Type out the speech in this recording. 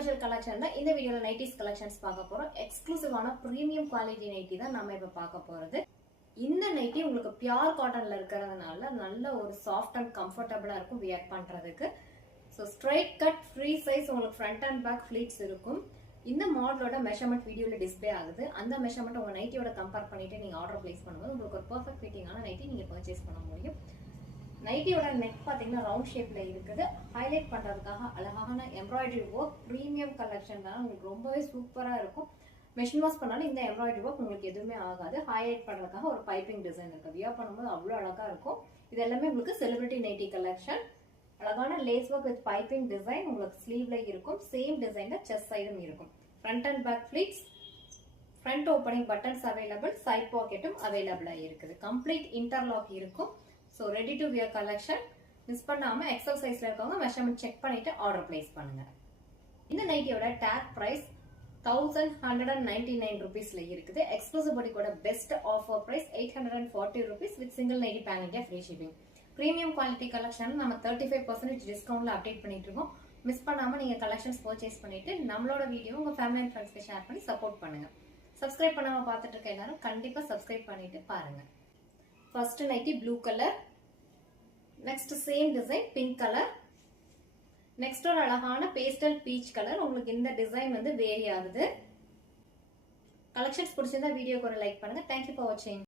Special collection தான் இந்த வீடியோல நைட்டிஸ் கலெக்ஷன்ஸ் பார்க்க போறோம். எக்ஸ்க்ளூசிவான பிரீமியம் குவாலிட்டி நைட்டி தான் நாம இப்ப பார்க்க போறது. இந்த நைட்டி உங்களுக்கு பியூர் காட்டன்ல இருக்கிறதுனால நல்ல ஒரு சாஃப்ட் அண்ட் கம்ஃபர்டபுளா இருக்கும் வியர் பண்றதுக்கு. So straight cut free size உங்களுக்கு ஃப்ரண்ட் அண்ட் பேக் ஃபிளீட்ஸ் இருக்கும். இந்த மாடலோட மெஷர்மெண்ட் வீடியோல டிஸ்பிளே ஆகுது. அந்த மெஷர்மெண்ட் உங்க நைட்டியோட கம்பேர் பண்ணிட்டு நீங்க ஆர்டர் பிளேஸ் பண்ணும்போது உங்களுக்கு ஒரு பெர்ஃபெக்ட் ஃபிட்டிங்கான நைட்டி நீங்க பர்ச்சேஸ் பண்ண முடியும். நைட்டியோட நெக் பாத்தீங்கன்னா ரவுண்ட் ஷேப்ல இருக்குது. ஹைலைட் பண்றதுக்காக அழகான எம்ப்ராய்டரி ஒர்க் பிரீமியம் கலெக்ஷன் தான். உங்களுக்கு ரொம்பவே சூப்பரா இருக்கும். மெஷின் வாஷ் பண்ணாலும் இந்த எம்ப்ராய்டரி ஒர்க் உங்களுக்கு எதுவுமே ஆகாது. ஹைலைட் பண்றதுக்காக ஒரு பைப்பிங் டிசைன் இருக்கு. வியர் பண்ணும்போது அவ்வளோ அழகா இருக்கும். இது எல்லாமே உங்களுக்கு செலிபிரிட்டி நைட்டி கலெக்ஷன். அழகான lace work with piping design உங்களுக்கு ஸ்லீவ்ல இருக்கும். சேம் டிசைன்ல செஸ்ட் சைடும் இருக்கும். Front and back pleats, front opening buttons available, side பாக்கெட்டும் அவைலபிளா இருக்குது. கம்ப்ளீட் இன்டர்லாக் இருக்கும். So ready to wear collection. Miss பண்ணாம எக்ஸல் சைஸ்ல இருக்கவங்க மெஷர்மெண்ட் செக் பண்ணிட்டு ஆர்டர் பிளேஸ் பண்ணுங்க. இந்த நைட்டியோட டேக் பிரைஸ் 1199 rupeesல இருக்குது. எக்ஸ்க்ளூசிவ் கூட best offer price 840 rupees with single nighty pan India free shipping. Premium quality collection நம்ம 35% டிஸ்கவுண்ட்ல அப்டேட் பண்ணிட்டு இருக்கோம். மிஸ் பண்ணாம நீங்க கலெக்ஷன்ஸ் பர்ச்சேஸ் பண்ணிட்டு நம்மளோட வீடியோ உங்க ஃபேமிலி அண்ட் ஃப்ரெண்ட்ஸ்க்கு ஷேர் பண்ணி சப்போர்ட் பண்ணுங்க. சப்ஸ்கிரைப் பண்ணாம பார்த்துட்டு இருக்க எல்லாரும் கண்டிப்பா சப்ஸ்கிரைப் பண்ணிட்டு பாருங்க. First nighty blue colour, next same design pink colour, next ஒரு அழகான பேஸ்டல் பீச் கலர். உங்களுக்கு இந்த டிசைன் வேரி ஆகுது. கலெக்ஷன்ஸ் பிடிச்சிருந்தா வீடியோக்கு ஒரு லைக் பண்ணுங்க. தேங்க்யூ ஃபார் வாட்சிங்.